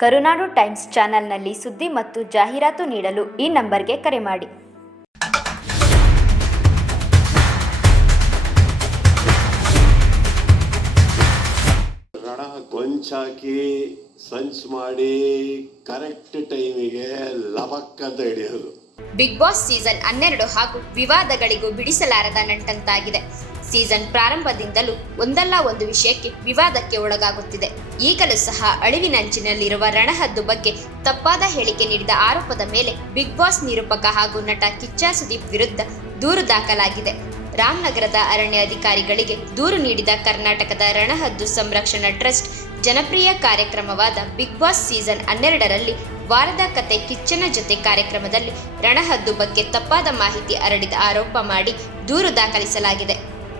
ಕರುನಾಡು times ಚಾನೆಲ್ನಲ್ಲಿ ಸುದ್ದಿ ಮತ್ತು ಜಾಹೀರಾತು ನೀಡಲು ಈ ನಂಬರ್ಗೆ ಕರೆ ಮಾಡಿ. ರಣ ಗೊಂಚಾಕಿ ಸಂಚ್ ಮಾಡಿ ಕರೆಕ್ಟ್ ಟೈಮಿಗೆ ಲವಕ್ಕ ಹಿಡಿಯೋದು. ಬಿಗ್ ಬಾಸ್ ಸೀಸನ್ ಹನ್ನೆರಡು ಹಾಗೂ ವಿವಾದಗಳಿಗೂ ಬಿಡಿಸಲಾರದ ನಂಟಂತಾಗಿದೆ. ಸೀಸನ್ ಪ್ರಾರಂಭದಿಂದಲೂ ಒಂದಲ್ಲ ಒಂದು ವಿಷಯಕ್ಕೆ ವಿವಾದಕ್ಕೆ ಒಳಗಾಗುತ್ತಿದೆ. ಈಗಲೂ ಸಹ ಅಳಿವಿನಂಚಿನಲ್ಲಿರುವ ರಣಹದ್ದು ಬಗ್ಗೆ ತಪ್ಪಾದ ಹೇಳಿಕೆ ನೀಡಿದ ಆರೋಪದ ಮೇಲೆ ಬಿಗ್ ಬಾಸ್ ನಿರೂಪಕ ಹಾಗೂ ನಟ ಕಿಚ್ಚ ಸುದೀಪ್ ವಿರುದ್ಧ ದೂರು ದಾಖಲಾಗಿದೆ. ರಾಮನಗರದ ಅರಣ್ಯ ಅಧಿಕಾರಿಗಳಿಗೆ ದೂರು ನೀಡಿದ ಕರ್ನಾಟಕದ ರಣಹದ್ದು ಸಂರಕ್ಷಣಾ ಟ್ರಸ್ಟ್ ಜನಪ್ರಿಯ ಕಾರ್ಯಕ್ರಮವಾದ ಬಿಗ್ ಬಾಸ್ ಸೀಸನ್ ಹನ್ನೆರಡರಲ್ಲಿ ವಾರದ ಕತೆ ಕಿಚ್ಚನ ಜೊತೆ ಕಾರ್ಯಕ್ರಮದಲ್ಲಿ ರಣಹದ್ದು ಬಗ್ಗೆ ತಪ್ಪಾದ ಮಾಹಿತಿ ಹರಡಿದ ಆರೋಪ ಮಾಡಿ ದೂರು ದಾಖಲಿಸಲಾಗಿದೆ.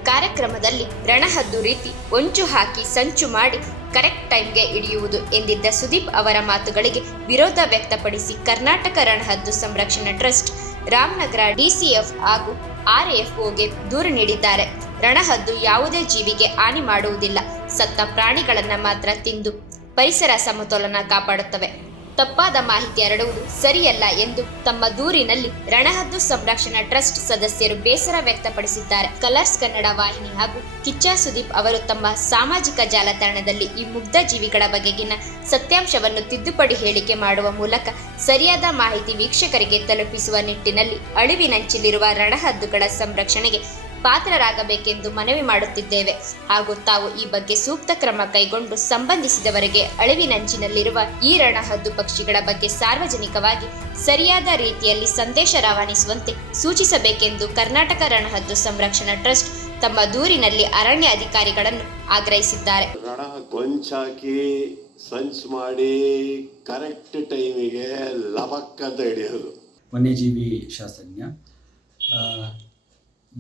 ಕಾರ್ಯಕ್ರಮದಲ್ಲಿ ರಣಹದ್ದು ರೀತಿ ಒಂಚು ಹಾಕಿ ಸಂಚು ಮಾಡಿ ಕರೆಕ್ಟ್ ಟೈಮ್ಗೆ ಹಿಡಿಯುವುದು ಎಂದಿದ್ದ ಸುದೀಪ್ ಅವರ ಮಾತುಗಳಿಗೆ ವಿರೋಧ ವ್ಯಕ್ತಪಡಿಸಿ ಕರ್ನಾಟಕ ರಣಹದ್ದು ಸಂರಕ್ಷಣಾ ಟ್ರಸ್ಟ್, ರಾಮನಗರ ಡಿಸಿಎಫ್ ಹಾಗೂ ಆರ್ಎಫ್ಒಗೆ ದೂರು ನೀಡಿದ್ದಾರೆ. ರಣಹದ್ದು ಯಾವುದೇ ಜೀವಿಗೆ ಹಾನಿ ಮಾಡುವುದಿಲ್ಲ. ಸತ್ತ ಪ್ರಾಣಿಗಳನ್ನು ಮಾತ್ರ ತಿಂದು ಪರಿಸರ ಸಮತೋಲನ ಕಾಪಾಡುತ್ತವೆ. ತಪ್ಪಾದ ಮಾಹಿತಿ ಹರಡುವುದು ಸರಿಯಲ್ಲ ಎಂದು ತಮ್ಮ ದೂರಿನಲ್ಲಿ ರಣಹದ್ದು ಸಂರಕ್ಷಣಾ ಟ್ರಸ್ಟ್ ಸದಸ್ಯರು ಬೇಸರ ವ್ಯಕ್ತಪಡಿಸಿದ್ದಾರೆ. ಕಲರ್ಸ್ ಕನ್ನಡ ವಾಹಿನಿ ಹಾಗೂ ಕಿಚ್ಚ ಸುದೀಪ್ ಅವರು ತಮ್ಮ ಸಾಮಾಜಿಕ ಜಾಲತಾಣದಲ್ಲಿ ಈ ಮುಗ್ಧ ಜೀವಿಗಳ ಬಗೆಗಿನ ಸತ್ಯಾಂಶವನ್ನು ತಿದ್ದುಪಡಿ ಹೇಳಿಕೆ ಮಾಡುವ ಮೂಲಕ ಸರಿಯಾದ ಮಾಹಿತಿ ವೀಕ್ಷಕರಿಗೆ ತಲುಪಿಸುವ ನಿಟ್ಟಿನಲ್ಲಿ ಅಳಿವಿನಂಚಿಲಿರುವ ರಣಹದ್ದುಗಳ ಸಂರಕ್ಷಣೆಗೆ ಪಾತ್ರರಾಗಬೇಕೆಂದು ಮನವಿ ಮಾಡುತ್ತಿದ್ದೇವೆ. ಹಾಗೂ ತಾವು ಈ ಬಗ್ಗೆ ಸೂಕ್ತ ಕ್ರಮ ಕೈಗೊಂಡು ಸಂಬಂಧಿಸಿದವರಿಗೆ ಅಳಿವಿನಂಚಿನಲ್ಲಿರುವ ಈ ರಣಹದ್ದು ಪಕ್ಷಿಗಳ ಬಗ್ಗೆ ಸಾರ್ವಜನಿಕವಾಗಿ ಸರಿಯಾದ ರೀತಿಯಲ್ಲಿ ಸಂದೇಶ ರವಾನಿಸುವಂತೆ ಸೂಚಿಸಬೇಕೆಂದು ಕರ್ನಾಟಕ ರಣಹದ್ದು ಸಂರಕ್ಷಣಾ ಟ್ರಸ್ಟ್ ತಮ್ಮ ದೂರಿನಲ್ಲಿ ಅರಣ್ಯ ಅಧಿಕಾರಿಗಳನ್ನು ಆಗ್ರಹಿಸಿದ್ದಾರೆ. ಸಂಚ್ ಮಾಡಿ ಕರೆಕ್ಟ್ ಟೈಮಿಗೆ ಅಂತ ಹಿಡಿಯೋದು. ವನ್ಯಜೀವಿ ಶಾಸ್ತ್ರಜ್ಞ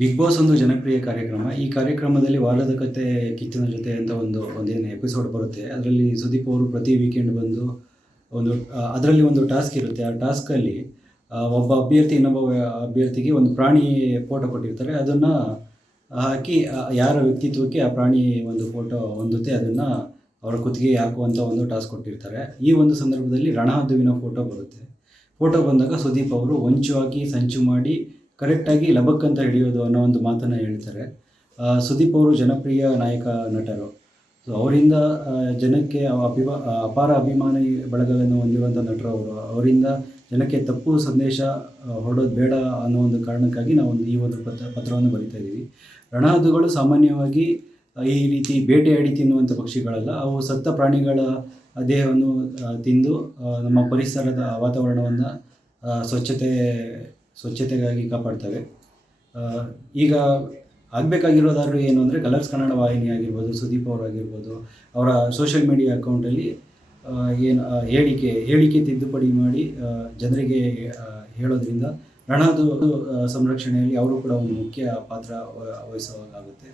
ಬಿಗ್ ಬಾಸ್ ಒಂದು ಜನಪ್ರಿಯ ಕಾರ್ಯಕ್ರಮ. ಈ ಕಾರ್ಯಕ್ರಮದಲ್ಲಿ ವಾರದ ಕತೆ ಕಿಚ್ಚನ ಜೊತೆ ಅಂತ ಒಂದು, ಒಂದೇನು ಎಪಿಸೋಡ್ ಬರುತ್ತೆ. ಅದರಲ್ಲಿ ಸುದೀಪ್ ಅವರು ಪ್ರತಿ ವೀಕೆಂಡ್ ಬಂದು ಒಂದು ಅದರಲ್ಲಿ ಒಂದು ಟಾಸ್ಕ್ ಇರುತ್ತೆ. ಆ ಟಾಸ್ಕಲ್ಲಿ ಒಬ್ಬ ಅಭ್ಯರ್ಥಿ ಇನ್ನೊಬ್ಬ ಅಭ್ಯರ್ಥಿಗೆ ಒಂದು ಪ್ರಾಣಿ ಫೋಟೋ ಕೊಟ್ಟಿರ್ತಾರೆ. ಅದನ್ನು ಹಾಕಿ ಯಾರ ವ್ಯಕ್ತಿತ್ವಕ್ಕೆ ಆ ಪ್ರಾಣಿ ಒಂದು ಫೋಟೋ ಹೊಂದುತ್ತೆ, ಅದನ್ನು ಅವರ ಕುತ್ತಿಗೆ ಹಾಕುವಂಥ ಒಂದು ಟಾಸ್ಕ್ ಕೊಟ್ಟಿರ್ತಾರೆ. ಈ ಒಂದು ಸಂದರ್ಭದಲ್ಲಿ ರಣಹದ್ದುವಿನ ಫೋಟೋ ಬರುತ್ತೆ. ಫೋಟೋ ಬಂದಾಗ ಸುದೀಪ್ ಅವರು ಹೊಂಚು ಹಾಕಿ ಸಂಚು ಮಾಡಿ ಕರೆಕ್ಟಾಗಿ ಲಬಕ್ ಅಂತ ಹಿಡಿಯೋದು ಅನ್ನೋ ಒಂದು ಮಾತನ್ನು ಹೇಳ್ತಾರೆ. ಸುದೀಪ್ ಅವರು ಜನಪ್ರಿಯ ನಾಯಕ ನಟರು. ಸೊ ಅವರಿಂದ ಜನಕ್ಕೆ ಅಭಿಮಾ ಅಪಾರ ಅಭಿಮಾನಿ ಬಳಗವನ್ನು ಹೊಂದಿರುವಂಥ ನಟರು ಅವರು. ಅವರಿಂದ ಜನಕ್ಕೆ ತಪ್ಪು ಸಂದೇಶ ಹೊರಡೋದು ಬೇಡ ಅನ್ನೋ ಒಂದು ಕಾರಣಕ್ಕಾಗಿ ನಾವು ಒಂದು ಈ ಒಂದು ಪತ್ರ, ಪತ್ರವನ್ನು ಬರಿತಾ ಇದ್ದೀವಿ. ರಣಹದ್ದುಗಳು ಸಾಮಾನ್ಯವಾಗಿ ಈ ರೀತಿ ಬೇಟೆಯಾಡಿ ತಿನ್ನುವಂಥ ಪಕ್ಷಿಗಳಲ್ಲ. ಅವು ಸತ್ತ ಪ್ರಾಣಿಗಳ ದೇಹವನ್ನು ತಿಂದು ನಮ್ಮ ಪರಿಸರದ ವಾತಾವರಣವನ್ನು ಸ್ವಚ್ಛತೆ ಸ್ವಚ್ಛತೆಗಾಗಿ ಕಾಪಾಡ್ತವೆ. ಈಗ ಆಗಬೇಕಾಗಿರೋದಾದ್ರೂ ಏನು ಅಂದರೆ ಕಲರ್ಸ್ ಕನ್ನಡ ವಾಹಿನಿ ಆಗಿರ್ಬೋದು, ಸುದೀಪ್ ಅವರಾಗಿರ್ಬೋದು, ಅವರ ಸೋಷಿಯಲ್ ಮೀಡಿಯಾ ಅಕೌಂಟಲ್ಲಿ ಏನು ಹೇಳಿಕೆ ಹೇಳಿಕೆ ತಿದ್ದುಪಡಿ ಮಾಡಿ ಜನರಿಗೆ ಹೇಳೋದ್ರಿಂದ ರಣದು ಸಂರಕ್ಷಣೆಯಲ್ಲಿ ಅವರು ಕೂಡ ಒಂದು ಮುಖ್ಯ ಪಾತ್ರ ವಹಿಸುವಾಗುತ್ತೆ